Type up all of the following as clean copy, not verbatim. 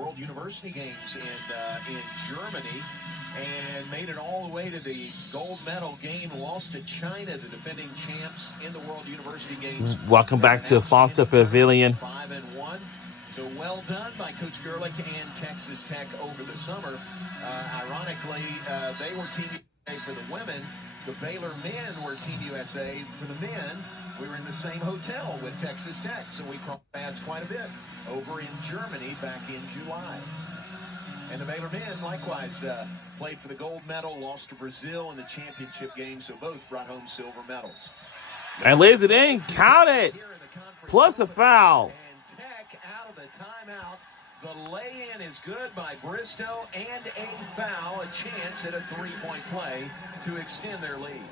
World University Games in Germany, and made it all the way to the gold medal game. Lost to China, the defending champs in the World University Games. Welcome back to Foster Pavilion. 5-1. So well done by Coach Gerlich and Texas Tech over the summer. Ironically, they were Team USA for the women. The Baylor men were Team USA for the men. We were in the same hotel with Texas Tech, so we crossed paths quite a bit over in Germany back in July. And the Baylor men likewise played for the gold medal, lost to Brazil in the championship game, so both brought home silver medals. And lays it in, count it, plus a foul. And Tech out of the timeout. The lay-in is good by Bristow, and a foul, a chance at a three-point play to extend their lead.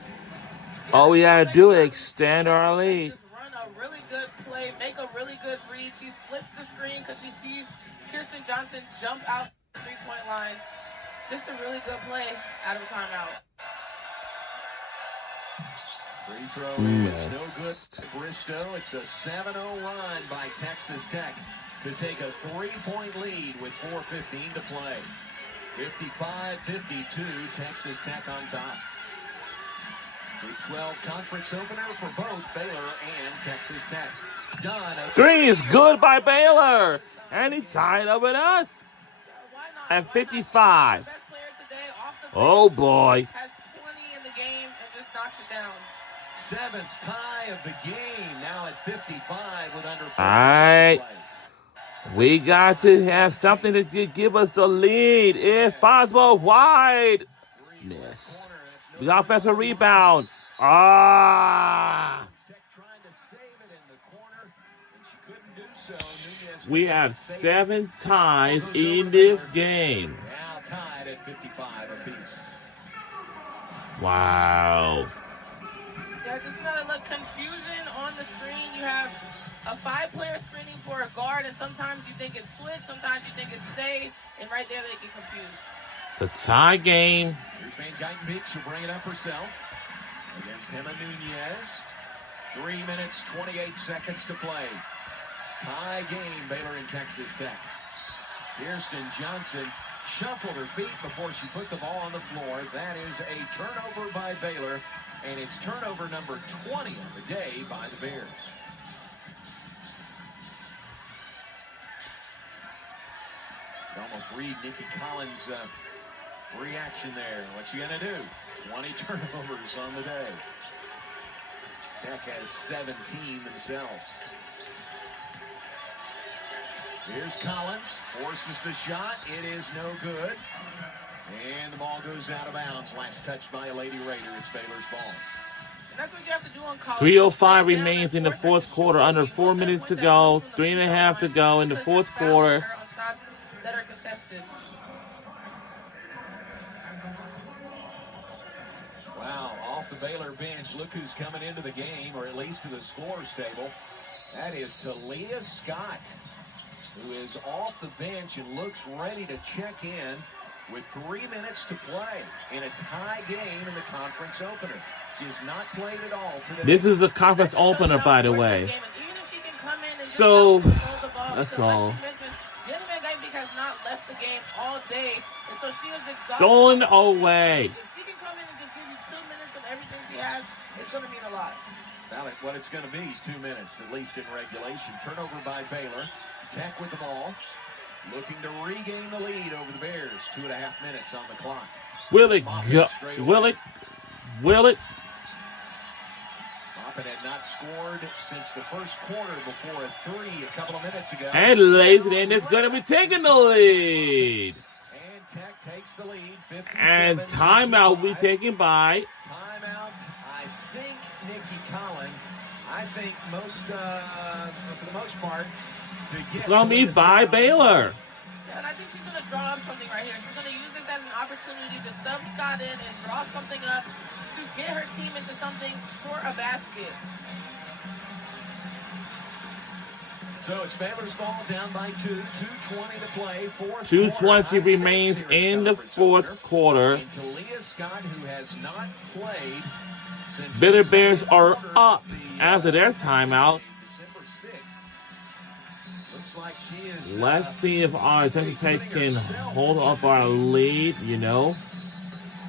All we gotta do is extend our lead. Just run a really good play, make a really good read. She flips the screen because she sees Kirsten Johnson jump out the three-point line. Just a really good play out of a timeout. Free throw is no good to Bristow. It's a 7-0 run by Texas Tech to take a three-point lead with 4:15 to play. 55-52, Texas Tech on top. Big 12 conference opener for both Baylor and Texas Tech. Done. Three is good by Baylor, and he tied up with us at 55. Oh boy. Has 20 in the game and just knocks it down. Seventh tie of the game, now at 55 with under 4 All right. We got to have something to give us the lead, if possible. Wide. Miss. The offensive rebound. We have 7 ties in this game. Now tied at 55 apiece. Wow. There's just another confusion on the screen. You have a 5-player screening for a guard, and sometimes you think it's switch, sometimes you think it's stay, and right there they get confused. It's a tie game. Here's Van Geitenbeek. She'll bring it up herself against Emma Nunez. 3 minutes, 28 seconds to play. Tie game, Baylor and Texas Tech. Kirsten Johnson shuffled her feet before she put the ball on the floor. That is a turnover by Baylor, and it's turnover number 20 of the day by the Bears. Almost read Nikki Collins' reaction there. What you gonna do? 20 turnovers on the day. Tech has 17 themselves. Here's Collins, forces the shot. It is no good. And the ball goes out of bounds. Last touched by a Lady Raider. It's Baylor's ball. That's what you have to do on college. 3:05 remains in the fourth quarter. Under 4 minutes to go. 3.5 to go in the fourth quarter. Shots that are contested. Wow, off the Baylor bench, look who's coming into the game, or at least to the scorer's table. That is Talia Scott, who is off the bench and looks ready to check in with 3 minutes to play in a tie game in the conference opener. She has not played at all today. This is the conference opener, by the way. So, that's all. Has not left the game all day, and so she was exhausted. Stolen away. If she can come in and just give you 2 minutes of everything she has, it's going to mean a lot. Now, what it's going to be, 2 minutes, at least in regulation. Turnover by Baylor. Tech with the ball. Looking to regain the lead over the Bears. 2.5 minutes on the clock. Will it go? Will it? Will it? Moppet had not scored since the first quarter before a 3 a couple of minutes ago. And lays it in. It's going to be taking the lead. And Tech takes the lead. 57. And timeout will be taken by. Timeout, I think, Nikki Collins. I think for the most part, It's going to be by Baylor. Yeah, and I think she's going to draw up something right here. She's going to use this as an opportunity to sub Scott in and draw something up to get her team into something for a basket. So it's Baylor's ball down by 2. 2:20 to play. 2:20 remains in the fourth quarter. And Talia Scott, who has not played since Baylor Bears are up after their timeout. December 6th. Looks like she is. Let's see if our Texas Tech can hold up our lead, you know.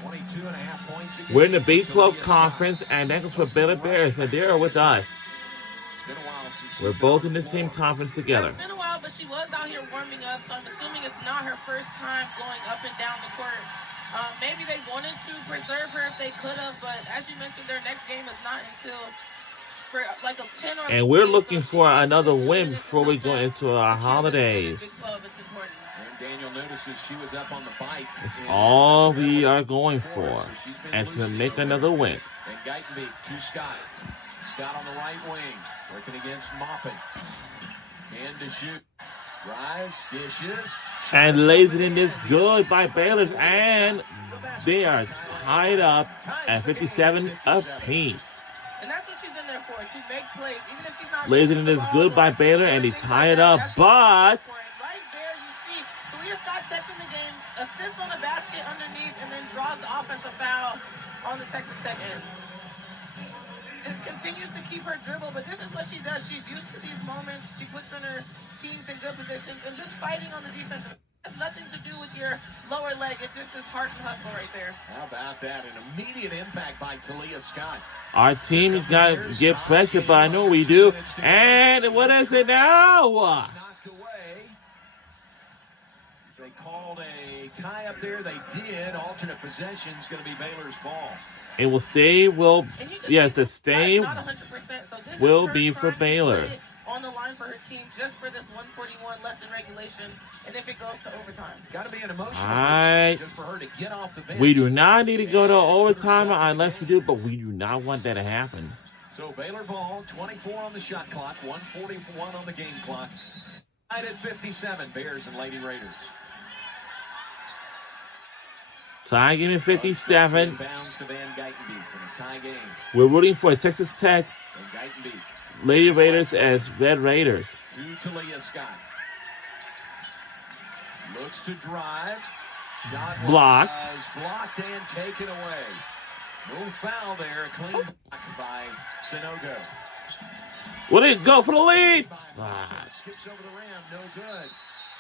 22.5 points. We're in the Big 12 conference, and that goes for Baylor Bears, and they are with us. It's been a while since We're both in the same conference together. It's been a while, but she was out here warming up, so I'm assuming it's not her first time going up and down the court. Maybe they wanted to preserve her if they could have, but as you mentioned, their next game is not until for like a 10 or. And we're looking for another win before we go into our holidays. Big 12, it's important. And Daniel notices she was up on the bike. It's all we are going for, and to make another win. And Geitenbeek to Scott. Scott on the right wing, working against Moppin. 10 to shoot. Drives, dishes. And lays it in this good by Baylor's, and they are tied up at 57 apiece. And that's what she's in there for, to make plays. Even if she's not Lays it in this good by Baylor, and they tie it up, but right there you see Talia Scott checks in the game, assists on the basket underneath, and then draws the offensive foul on the Texas Tech end. Just continues to keep her dribble, but this is what she does. She's used to these moments. She puts in her teams in good positions and just fighting on the defense. It has nothing to do with your lower leg. It just is heart and hustle right there. How about that? An immediate impact by Talia Scott. our team has got to get pressure, but I know we do. And what is it now? Knocked away. They called a tie up there. They did. Alternate possession is going to be Baylor's ball. It will stay. Yes, the stay Not 100%, so this will is her be for trying to Baylor. put it on the line for her team just for this 141 left in regulation, and if it goes to overtime. Got to be an emotional Alright. just for her to get off the bench. We do not need to go to overtime unless we do, but we do not want that to happen. So Baylor ball, 24 on the shot clock, 141 on the game clock. Tied at 57, Bears and Lady Raiders. Tie game at 57. Bounds to Van Geitenbeek in a tie game. We're rooting for Texas Tech Van Geitenbeek Lady Raiders as Red Raiders. to Talia Scott. Looks to drive. Shot Blocked. was blocked and taken away. No foul there. A clean block by Sinogo. Will it go for the lead? Ah. Skips over the rim. No good.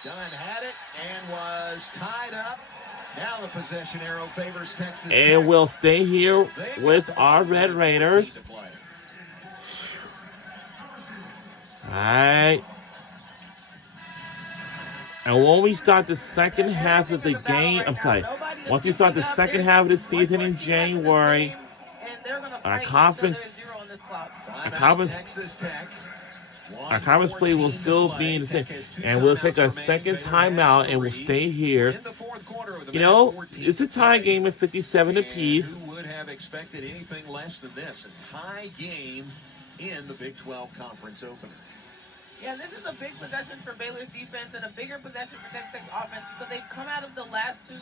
Dunn had it and was tied up. Now the possession arrow favors Texas Tech. And we'll stay here with our Red Raiders. All right. And when we start the second half of the game, once we start the second half of the season in January, our conference play will still be in the same. And we'll take a second timeout and we'll stay here. You know, it's a tie game at 57 apiece. Who would have expected anything less than this? A tie game in the Big 12 Conference opener. Yeah, this is a big possession for Baylor's defense and a bigger possession for Texas Tech's offense because they've come out of the last two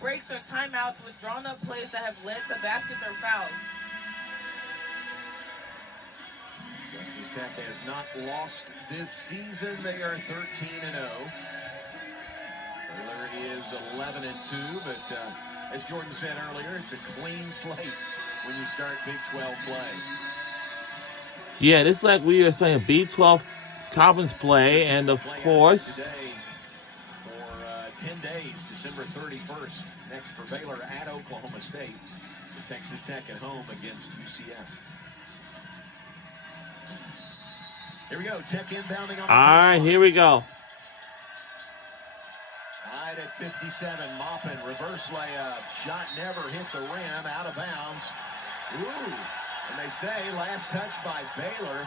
breaks or timeouts with drawn-up plays that have led to baskets or fouls. Texas Tech has not lost this season. They are 13-0. Baylor is 11-2, but as Jordan said earlier, it's a clean slate when you start Big 12 play. Yeah, this is like we are saying B12 conference play, and of course, Today for 10 days, December 31st, next for Baylor at Oklahoma State. For Texas Tech at home against UCF. Here we go, Tech inbounding on the all right, here we go. Tied at 57, Moppin, reverse layup. Shot never hit the rim, out of bounds. Ooh, and they say last touch by Baylor.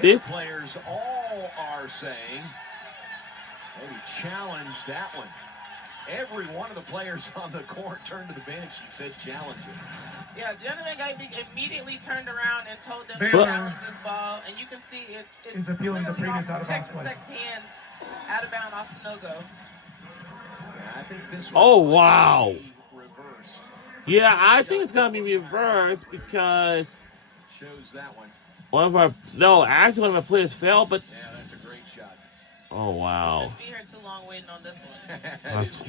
Baylor players all are saying maybe challenge that one. Every one of the players on the court turned to the bench and said challenge it. Yeah, Gentleman Geitenbeek immediately turned around and told them to Baylor challenge this ball, and you can see it's appealing the clearly previous off out-of-bounds Texas play. Tech's hand, out of bounds off Sinogo. Yeah, I think this Oh, one wow. might be reversed. Yeah, I think it's going to be reversed because Shows that one. one of our players fell, but, Yeah, that's a great shot. oh, wow. Shouldn't be here too long waiting on this one.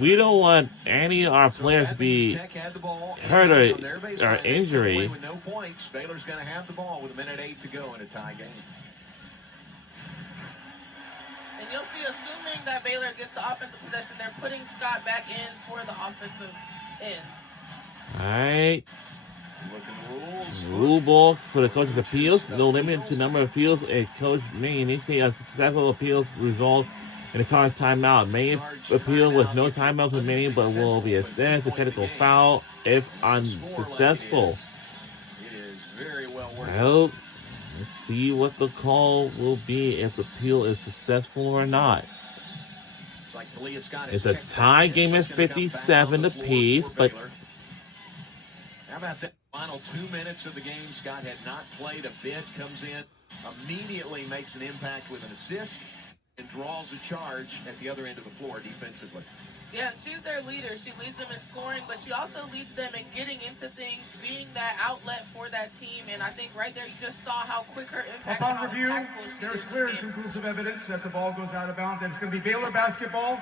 We don't want any of our players to be Tech had the ball hurt on their baseline. or They came away injury. with no points. Baylor's going to have the ball with 1:08 to go in a tie game. And you'll see, assuming that Baylor gets the offensive possession, they're putting Scott back in for the offensive end. All right. Rule book for the coach's appeals. No limit to number of appeals a coach may initiate a successful appeals result in a college timeout. May appeal with no timeouts remaining, but will be assessed a technical foul if unsuccessful. Well, let's see what the call will be if the appeal is successful or not. It's a tie game at 57 apiece, but how about that final 2 minutes of the game? Scott had not played a bit, comes in, immediately makes an impact with an assist, and draws a charge at the other end of the floor defensively. Yeah, she's their leader. She leads them in scoring, but she also leads them in getting into things, being that outlet for that team. And I think right there you just saw how quick her impact and how impactful she is. There's clear and conclusive evidence that the ball goes out of bounds, and it's going to be Baylor basketball.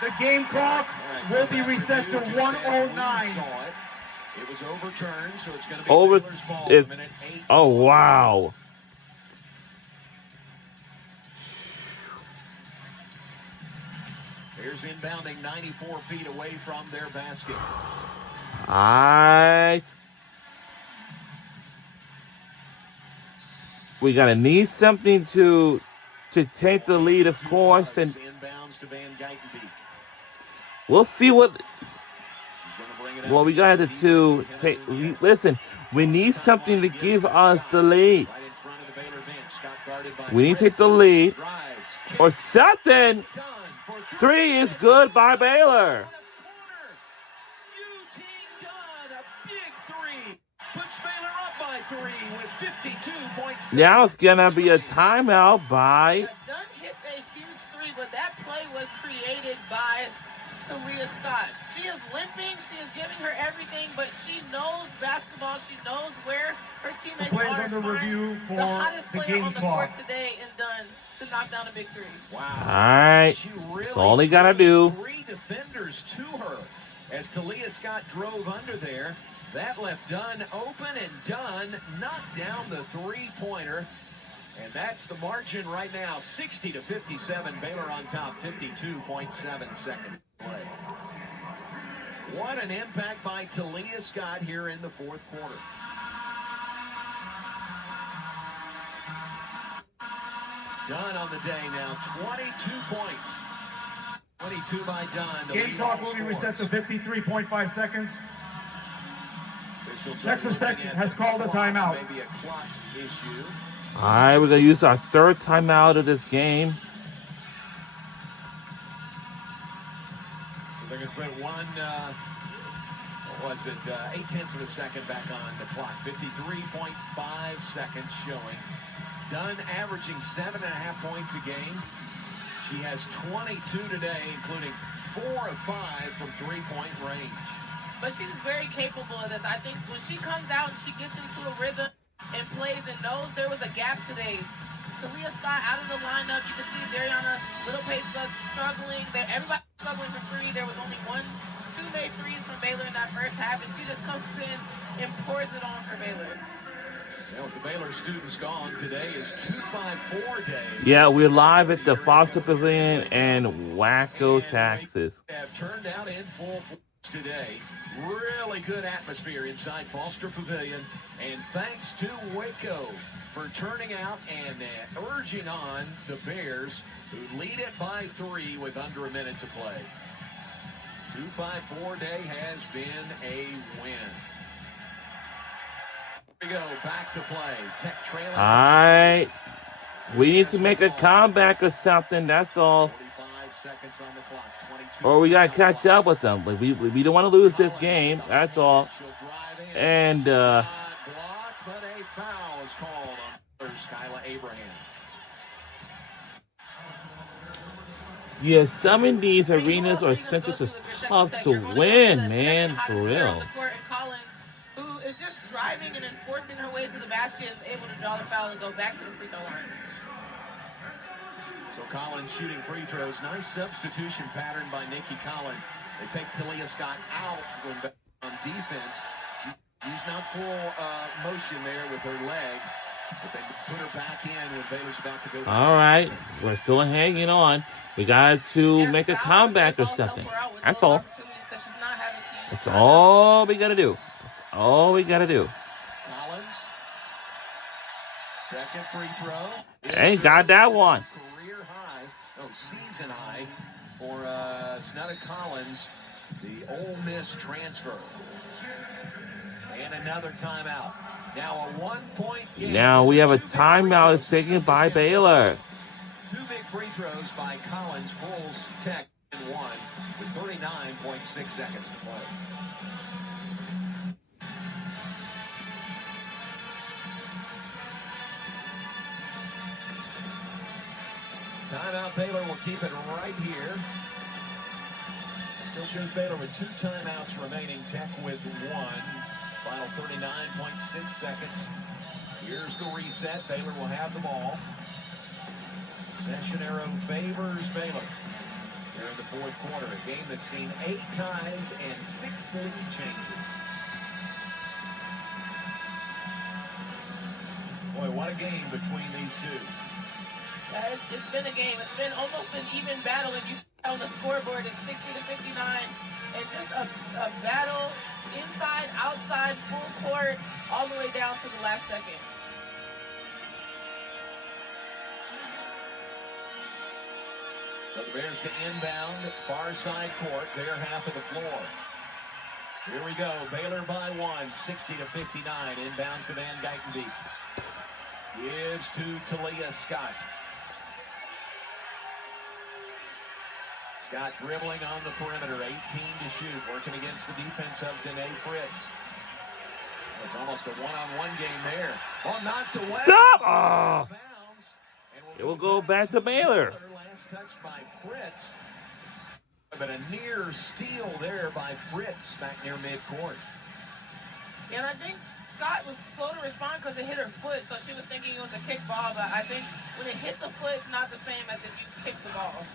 The game clock will be reset to 1:09. It was overturned, so it's going to be Baylor's ball for minute 8. Oh, wow. Here's inbounding 94 feet away from their basket. All right. We got to need something to take the lead, of course. And inbounds to Van Geitenbeek. We'll see what... Well, we got to take... Listen, we need something to give us the lead. We need to take the lead. Or something. 3 is good by Baylor. Now it's going to be a timeout by... Dunn hits a huge 3, but that play was created by Talia Scott. She is limping. She is giving her everything, but she knows basketball. She knows where her teammates are. Under review for the hottest the player game on the clock. court today in Dunn to knock down a big 3. Wow. All right. That's all they got to do. 3 defenders to her as Talia Scott drove under there. That left Dunn open, and Dunn knocked down the 3-pointer. And that's the margin right now, 60-57. Baylor on top, 52.7 seconds play. What an impact by Talia Scott here in the fourth quarter. Dunn on the day now, 22 points. 22 by Dunn. Game clock will be reset to 53.5 seconds. Texas Tech has called a timeout. Maybe a clock issue. All right, we're going to use our 3rd timeout of this game. So they're going to put 0.8 of a second back on the clock. 53.5 seconds showing. Dunn averaging 7.5 points a game. She has 22 today, including 4 of 5 from 3-point range. But she's very capable of this. I think when she comes out and she gets into a rhythm and plays and knows there was a gap today. Talia Scott out of the lineup. You can see Dariana Little Pace struggling. Everybody struggling for 3. There was only 2 made 3s from Baylor in that first half, and she just comes in and pours it on for Baylor. Yeah, with the Baylor students gone, today is 254 day. Yeah, we're live at the Foster Pavilion in Waco, Texas. Have turned out in full force today. Really good atmosphere inside Foster Pavilion, and thanks to Waco for turning out and urging on the Bears, who lead it by 3 with under a minute to play. 254 day has been a win. Here we go, back to play. Tech trailing. All right. We need to make a comeback or something, that's all. 45 seconds on the clock. 22 Or we got to catch up with them. But we don't want to lose this game, that's all. And, Block, but a foul is called on Skyla Abraham. yeah, some of these arenas or centers is tough to win, man, for real. Collins, who is just driving and enforcing her way to the basket, is able to draw the foul and go back to the free throw line. So Collins shooting free throws. Nice substitution pattern by Nikki Collins. They take Talia Scott out when on defense. She's not full motion there with her leg. But they put her back in when Baylor's about to go. All right. We're still hanging on. We got to make a comeback or something. That's all. That's all we got to do. That's all we got to do. Collins. Second free throw. Ain't got that one. Career high. No, season high for Snutta Collins, the Ole Miss transfer. And another timeout. Now a 1-point game. Now we have a timeout taken by Baylor. Two big free throws by Collins pulls Tech in one with 39.6 seconds to play. Timeout. Baylor will keep it right here. Still shows Baylor with 2 timeouts remaining. Tech with 1. Final 39.6 seconds. Here's the reset. Baylor will have the ball. Session arrow favors Baylor here in the fourth quarter. A game that's seen 8 ties and 6 lead changes. Boy, what a game between these two. It's been a game. It's been almost an even battle, and you see on the scoreboard it's 60-59, and just a battle inside, outside, full court, all the way down to the last second. So the Bears to inbound, far side court, their half of the floor. Here we go, Baylor by 1, 60-59, inbounds to Van Dykenbeek. Gives to Talia Scott. Scott dribbling on the perimeter, 18 to shoot, working against the defense of Danae Fritz. It's almost a one-on-one game there. Oh, knocked away. Stop! Oh. It will go back to Baylor. Last touched by Fritz. But a near steal there by Fritz back near midcourt. And I think Scott was slow to respond because it hit her foot, so she was thinking it was a kick ball, but I think when it hits a foot, it's not the same as if you kick the ball.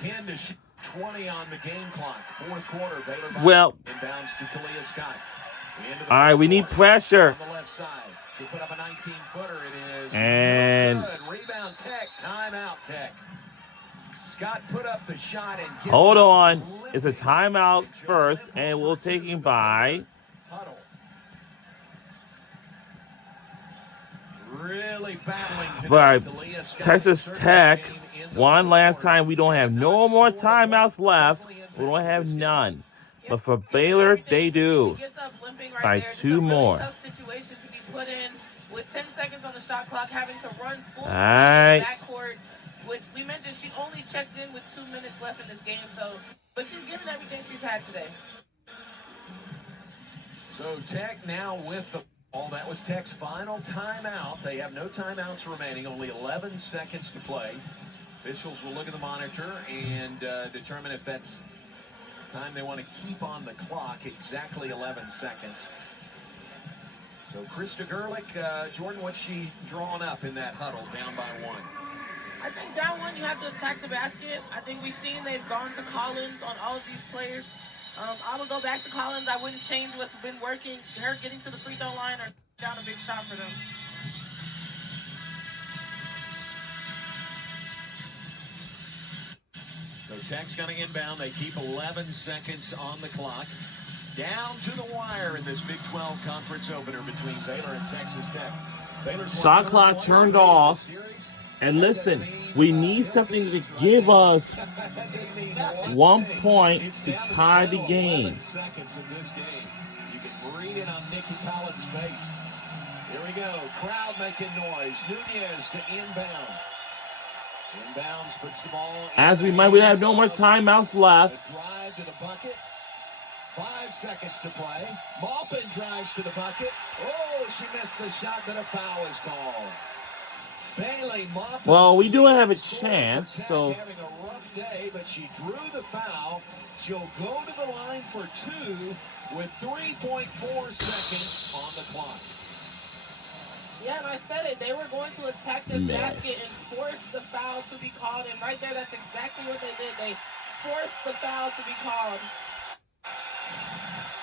10 to shoot, 20 on the game clock. Fourth quarter, Baylor inbounds to Talia Scott. All right, we need pressure. On the left side. She'll put up a 19-footer. It is and good. Rebound Tech. Timeout Tech. Scott put up the shot and gets hold on. It's a timeout first, and we'll take him by. Huddle. Really battling today. But Talia Scott Texas Tech, one last time. We don't have no more timeouts left. We don't have none. But for Baylor, they do. By 2 more. Tough situation to be put in with 10 seconds on the shot clock, having to run full speed right. backcourt, which we mentioned she only checked in with 2 minutes left in this game, but she's given everything she's had today. So Tech now with the ball. That was Tech's final timeout. They have no timeouts remaining, only 11 seconds to play. Officials will look at the monitor and determine if that's time they want to keep on the clock. Exactly 11 seconds. So Krista Gerlich, Jordan, what's she drawing up in that huddle down by 1? I think down 1 you have to attack the basket. I think we've seen they've gone to Collins on all of these players. I would go back to Collins. I wouldn't change what's been working. Her getting to the free throw line or down a big shot for them. So Tech's going to inbound. They keep 11 seconds on the clock. Down to the wire in this Big 12 conference opener between Baylor and Texas Tech. Shot clock turned off. And listen, we need something to give us 1 point to tie the game. Seconds of this game. You can read it on Nikki Collins' face. Here we go. Crowd making noise. Nunez to inbound. Inbounds, puts the ball in. As we might, we have no more timeouts left. The drive to the bucket. 5 seconds to play. Maupin drives to the bucket. Oh, she missed the shot, but a foul is called. Bailey Maupin. Well, we do have a chance, so. Having a rough day, but she drew the foul. She'll go to the line for 2 with 3.4 seconds on the clock. Yeah, and I said it. They were going to attack the basket and force the foul to be called. And right there, that's exactly what they did. They forced the foul to be called.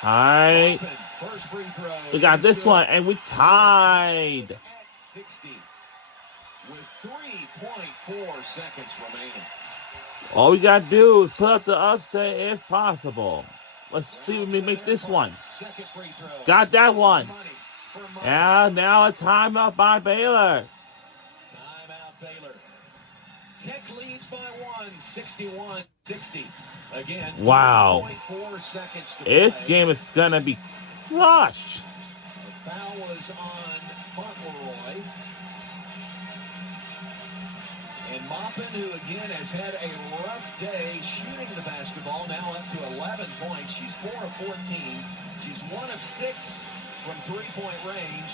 All right. First free throw. We got this one, and we tied. At 60 with 3.4 seconds remaining. All we got to do is put up the upset if possible. Let's see if we make this one. Second free throw. Got that one. Money for Money. And now a timeout by Baylor. Timeout Baylor. Tech leads by 1, 61-60. Again, Wow. 4 seconds to This play. game is going to be crushed. The foul was on Fauntleroy. And Maupin, who again has had a rough day shooting the basketball, now up to 11 points. She's 4 of 14. She's 1 of 6 from three-point range.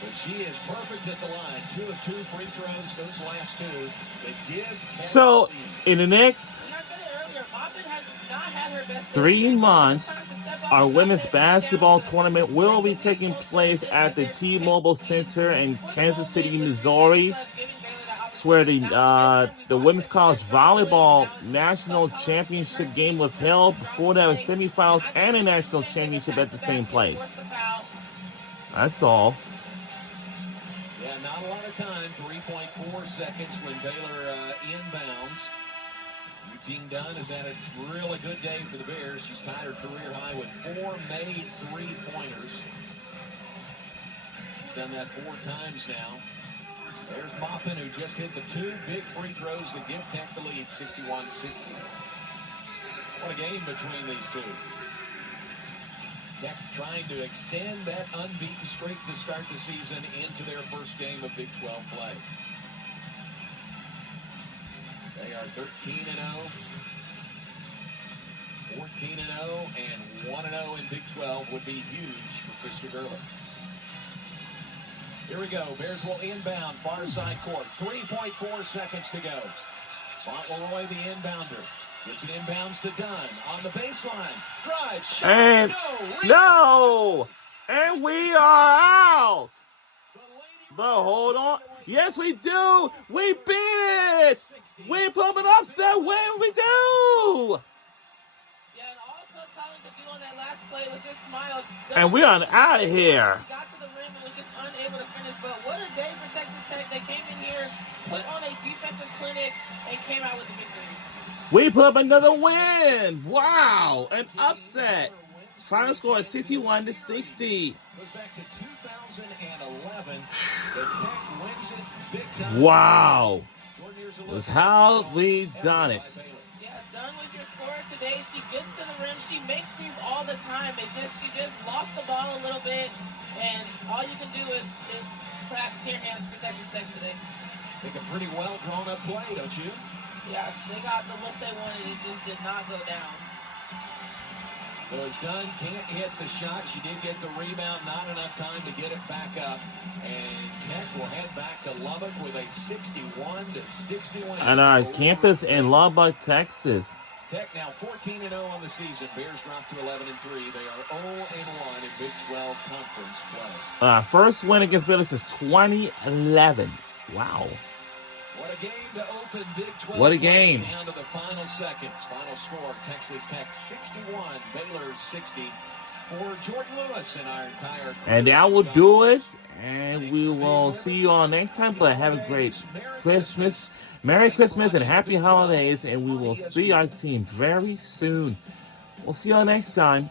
But she is perfect at the line. 2 of 2 free throws, those last two. They give Tech So, the lead. in the next And I said it earlier, Maupin has not had her best 3 day. months, Sometimes to step up our and women's not take basketball down the- tournament will be taking place at the T-Mobile Center in Kansas City, Missouri. It's where the women's college volleyball national championship game was held. Before that, was semifinals and a national championship at the same place. That's all. Yeah, not a lot of time. 3.4 seconds when Baylor inbounds. Eugene Dunn has had a really good day for the Bears. She's tied her career high with 4 made three-pointers. She's done that 4 times now. There's Maupin, who just hit the 2 big free throws that give Tech the lead, 61-60. What a game between these two. Tech trying to extend that unbeaten streak to start the season into their first game of Big 12 play. They are 13-0, 14-0, and 1-0 in Big 12 would be huge for Krista Gerler. Here we go. Bears will inbound, far side court. 3.4 seconds to go. Fauntleroy, the inbounder. Gets it inbounds to Dunn. On the baseline. Drive, shot, And no! And we are out! But hold on. Yes, we do! We beat it! We put up an upset win! We do! Yeah, and all Coach Collins could do on that last play was just smile. And we are out of here. She got to the rim and was just unable to finish. But what a day for Texas Tech. They came in here, put on a defensive clinic, and came out with the victory. We put up another win! Wow! An upset! Final score is 61-60. Goes back to 2011. The Tech wins it big time. Wow! That's how we done it. Yeah, Dunn was your scorer today. She gets to the rim. She makes these all the time. She just lost the ball a little bit, and all you can do is clap your hands for Texas Tech today. I think a pretty well drawn up play, don't you? Yes, they got the look they wanted. It just did not go down. So as Dunn can't hit the shot, she did get the rebound, not enough time to get it back up. And Tech will head back to Lubbock with a 61-61. At our campus in Lubbock, Texas. Tech now 14-0 on the season. Bears drop to 11-3. They are 0-1 in Big 12 conference play. First win against Baylor since 2011. Wow. What a game to open Big 12. What a game. Down to the final seconds. Final score, Texas Tech 61, Baylor 60. For Jordan Lewis and our entire crew. And that will do it. And we will see you all next time. But have a great Christmas. Merry Christmas and happy holidays. And we will see our team very soon. We'll see you all next time.